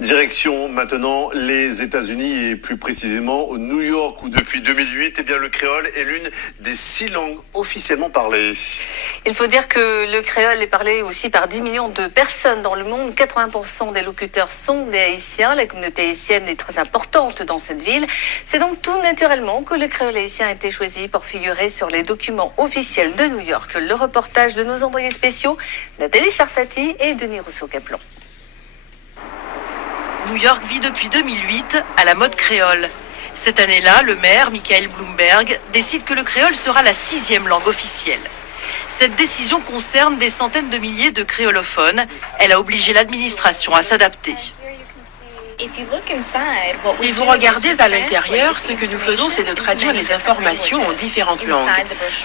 Direction maintenant les États-Unis et plus précisément New York où depuis 2008, le créole est l'une des 6 langues officiellement parlées. Il faut dire que le créole est parlé aussi par 10 millions de personnes dans le monde. 80% des locuteurs sont des Haïtiens. La communauté haïtienne est très importante dans cette ville. C'est donc tout naturellement que le créole haïtien a été choisi pour figurer sur les documents officiels de New York. Le reportage de nos envoyés spéciaux, Nathalie Sarfati et Denis Rousseau-Caplan. New York vit depuis 2008 à la mode créole. Cette année-là, le maire, Michael Bloomberg, décide que le créole sera la 6e langue officielle. Cette décision concerne des centaines de milliers de créolophones. Elle a obligé l'administration à s'adapter. Si vous regardez à l'intérieur, ce que nous faisons, c'est de traduire les informations en différentes langues.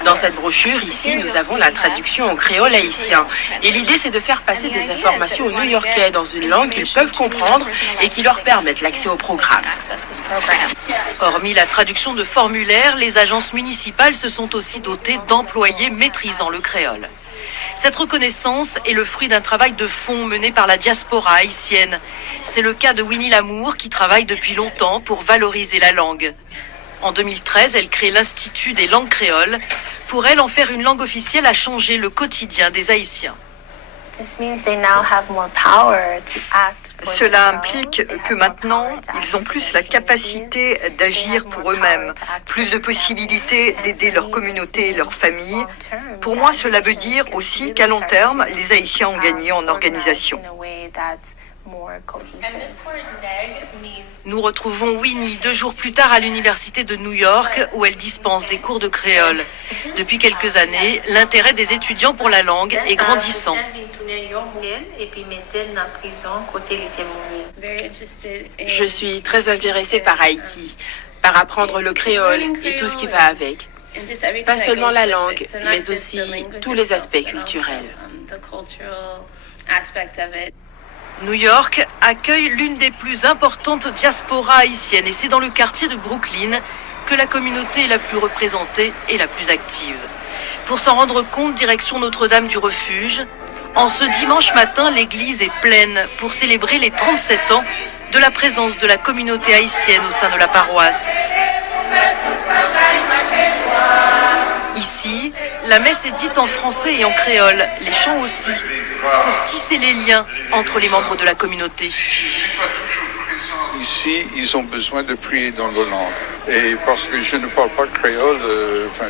Dans cette brochure, ici, nous avons la traduction en créole haïtien. Et l'idée, c'est de faire passer des informations aux New-Yorkais dans une langue qu'ils peuvent comprendre et qui leur permettent l'accès au programme. Hormis la traduction de formulaires, les agences municipales se sont aussi dotées d'employés maîtrisant le créole. Cette reconnaissance est le fruit d'un travail de fond mené par la diaspora haïtienne. C'est le cas de Winnie Lamour qui travaille depuis longtemps pour valoriser la langue. En 2013, elle crée l'Institut des langues créoles. Pour elle, en faire une langue officielle a changé le quotidien des Haïtiens. Cela implique que maintenant, ils ont plus la capacité d'agir pour eux-mêmes, plus de possibilités d'aider leur communauté et leur famille. Pour moi, cela veut dire aussi qu'à long terme, les Haïtiens ont gagné en organisation. Nous retrouvons Winnie 2 jours plus tard à l'université de New York où elle dispense des cours de créole. Depuis quelques années, l'intérêt des étudiants pour la langue est grandissant. Je suis très intéressée par Haïti, par apprendre le créole et tout ce qui va avec. Pas seulement la langue, mais aussi tous les aspects culturels. New York accueille l'une des plus importantes diasporas haïtiennes et c'est dans le quartier de Brooklyn que la communauté est la plus représentée et la plus active. Pour s'en rendre compte, direction Notre-Dame du Refuge. En ce dimanche matin, l'église est pleine pour célébrer les 37 ans de la présence de la communauté haïtienne au sein de la paroisse. Ici, la messe est dite en français et en créole, les chants aussi, pour tisser les liens entre les membres de la communauté. Ici, ils ont besoin de prier dans leur langue. Et parce que je ne parle pas créole,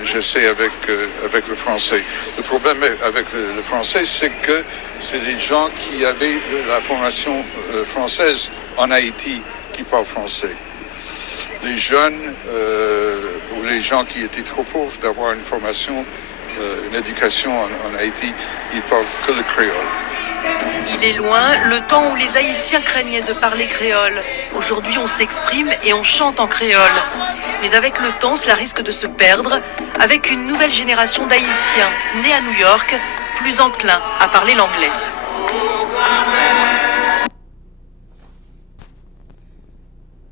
j'essaie avec le français. Le problème avec le français, c'est que c'est les gens qui avaient la formation française en Haïti qui parlent français. Les jeunes ou les gens qui étaient trop pauvres d'avoir une formation, une éducation en Haïti, ils parlent que le créole. Il est loin le temps où les Haïtiens craignaient de parler créole. Aujourd'hui, on s'exprime et on chante en créole. Mais avec le temps, cela risque de se perdre avec une nouvelle génération d'Haïtiens nés à New York, plus enclins à parler l'anglais.